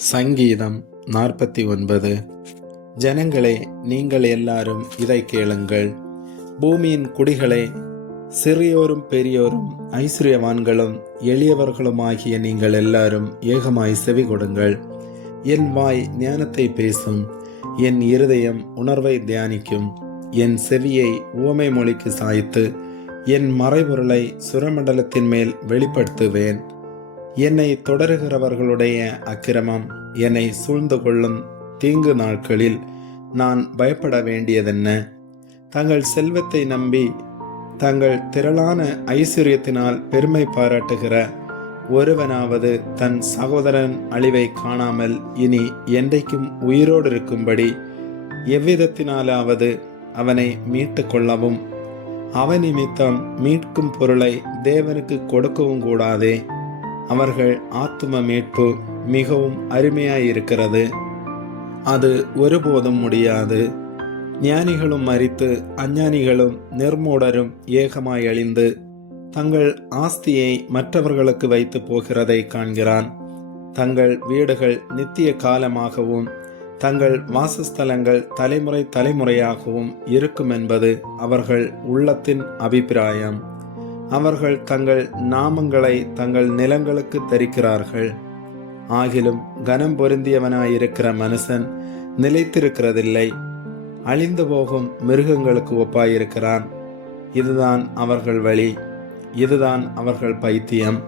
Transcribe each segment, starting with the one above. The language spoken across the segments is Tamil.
சங்கீதம் நாற்பத்தி ஒன்பது. ஜனங்களே நீங்கள் எல்லாரும் இதை கேளுங்கள். பூமியின் குடிகளே சிறியோரும் பெரியோரும் ஐஸ்வர்யவான்களும் எளியவர்களுமாகிய நீங்கள் எல்லாரும் ஏகமாய் செவி கொடுங்கள் என் வாய் ஞானத்தை பேசும். என் இருதயம் உணர்வை தியானிக்கும். என் செவியை உவமை மொழிக்கு சாய்த்து. என் மறைபொருளை சுரமண்டலத்தின் மேல் வெளிப்படுத்துவேன். என்னை தொடருகிறவர்களுடைய அக்கிரமம் என்னை சூழ்ந்து கொள்ளும் தீங்கு நாட்களில் நான் பயப்பட வேண்டியதென்ன? தங்கள் செல்வத்தை நம்பி தங்கள் திரளான ஐஸ்வர்யத்தினால் பெருமை பாராட்டுகிற ஒருவனாவது தன் சகோதரன் அழிவை காணாமல் இனி என்றைக்கும் உயிரோடு இருக்கும்படி எவ்விதத்தினாலாவது அவனை மீட்டு கொள்ளவும் அவன் நிமித்தம் மீட்கும் பொருளை தேவனுக்கு கொடுக்கவும் கூடாதே. அவர்கள் ஆத்தும மீட்பு மிகவும் அருமையாயிருக்கிறது. அது ஒருபோதும் முடியாது. ஞானிகளும் மறித்து அஞ்ஞானிகளும் நிர்மூடரும் ஏகமாய் அழிந்து தங்கள் ஆஸ்தியை மற்றவர்களுக்கு வைத்து போகிறதை காண்கிறான். தங்கள் வீடுகள் நித்திய காலமாகவும் தங்கள் வாசஸ்தலங்கள் தலைமுறை தலைமுறையாகவும் இருக்கும் என்பது அவர்கள் உள்ளத்தின் அபிப்பிராயம். அவர்கள் தங்கள் நாமங்களை தங்கள் நிலங்களுக்கு தரிக்கிறார்கள். ஆகிலும் கனம் பொருந்தியவனாயிருக்கிற மனுஷன் நிலைத்திருக்கிறதில்லை. அழிந்து போகும் மிருகங்களுக்கு ஒப்பாயிருக்கிறான். இதுதான் அவர்கள் வழி. இதுதான் அவர்கள் பைத்தியம்.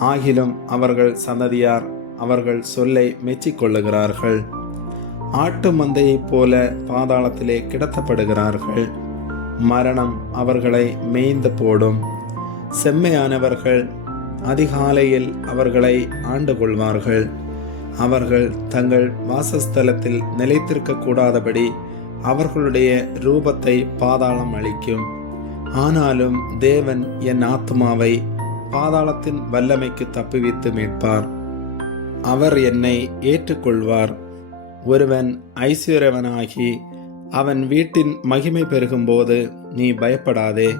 ஆகிலும் அவர்கள் சந்ததியார் அவர்கள் சொல்லை மெச்சிக்கொள்ளுகிறார்கள். ஆட்டு மந்தையைப் போல பாதாளத்திலே கிடத்தப்படுகிறார்கள். மரணம் அவர்களை மேய்ந்து போடும். செம்மையானவர்கள் அதிகாலையில் அவர்களை ஆண்டு கொள்வார்கள் அவர்கள் தங்கள் வாசஸ்தலத்தில் நிலைத்திருக்க கூடாதபடி அவர்களுடைய ரூபத்தை பாதாளம் அளிக்கும். ஆனாலும் தேவன் என் ஆத்மாவை பாதாளத்தின் வல்லமைக்கு தப்புவித்து மீட்பார். அவர் என்னை ஏற்றுக்கொள்வார். ஒருவன் ஐஸ்வர்யவனாகி அவன் வீட்டின் மகிமை பெருகும்போது நீ பயப்படாதே.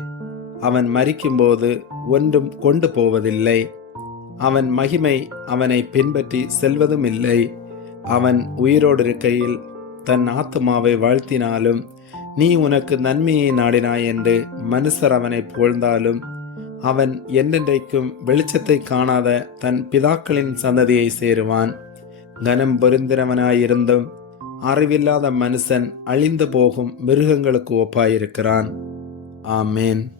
அவன் மறிக்கும்போது ஒன்றும் கொண்டு போவதில்லை. அவன் மகிமை அவனை பின்பற்றி செல்வதும் இல்லை அவன் உயிரோடு இருக்கையில் தன் ஆத்துமாவை வாழ்த்தினாலும் நீ உனக்கு நன்மையை நாடினாய் என்று மனுஷர் அவனை புகழ்ந்தாலும் அவன் என்றென்றைக்கும் வெளிச்சத்தை காணாத தன் பிதாக்களின் சந்ததியை சேருவான். கனம் பொருந்திரவனாயிருந்தும் அறிவில்லாத மனுஷன் அழிந்து போகும் மிருகங்களுக்கு ஒப்பாயிருக்கிறான். ஆமேன்.